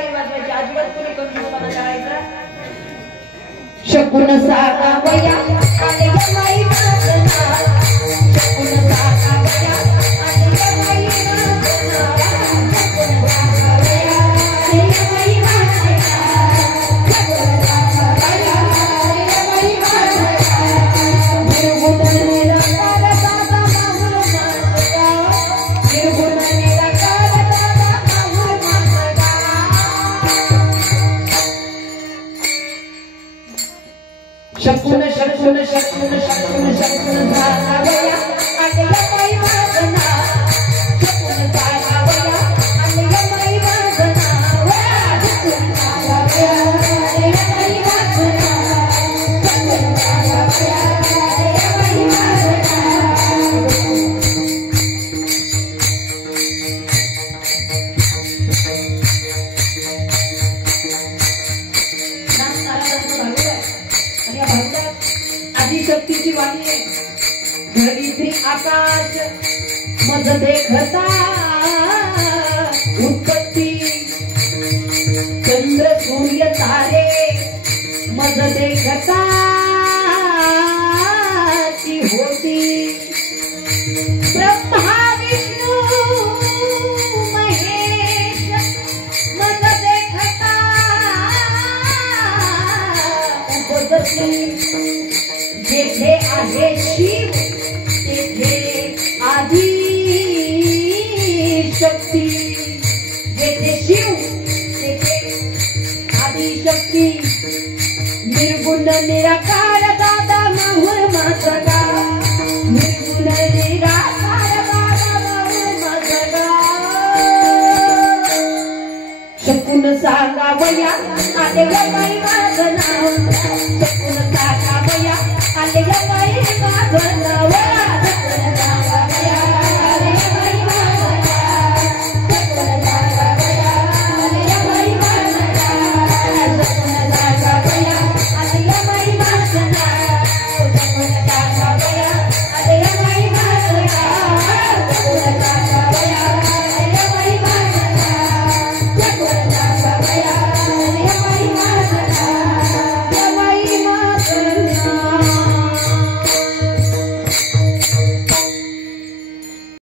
टाळी वाजवायची, अजिबात कोणी कंजूसपणा करायचा. शकून सागा वया आले बाई माझना, शकून सागा वया आले बाई माझना, शकून सागा वया आले बाई माझना, शकून सागा वया आले बाई माझना. निर्गुणने रकार दादा माहूर माझगा, निर्गुणने रकार दादा माहूर माझगा. शकून शकून शकून शकून शकून सागा वया आले बाई माझना, शकून सागा वया आले बाई माझना, शकून सागा वया आले बाई माझना, शकून सागा वया आले बाई माझना. आदिशक्तीची वाणी आहे. धरित्री आकाश मज देखता उत्पत्ती, चंद्र सूर्य तारे मज देखता ती होती. ब्रह्मा विष्णू महेश मज देखता उपजती. जेथे आहे शिव तेथे आदि शक्ती, जेथे शिव तेथे आदि शक्ती. निर्गुण निराकार दादा माहूर माझगा, निर्गुण निराकार दादा माहूर माझगा. शकून सागा वया आले बाई माझना,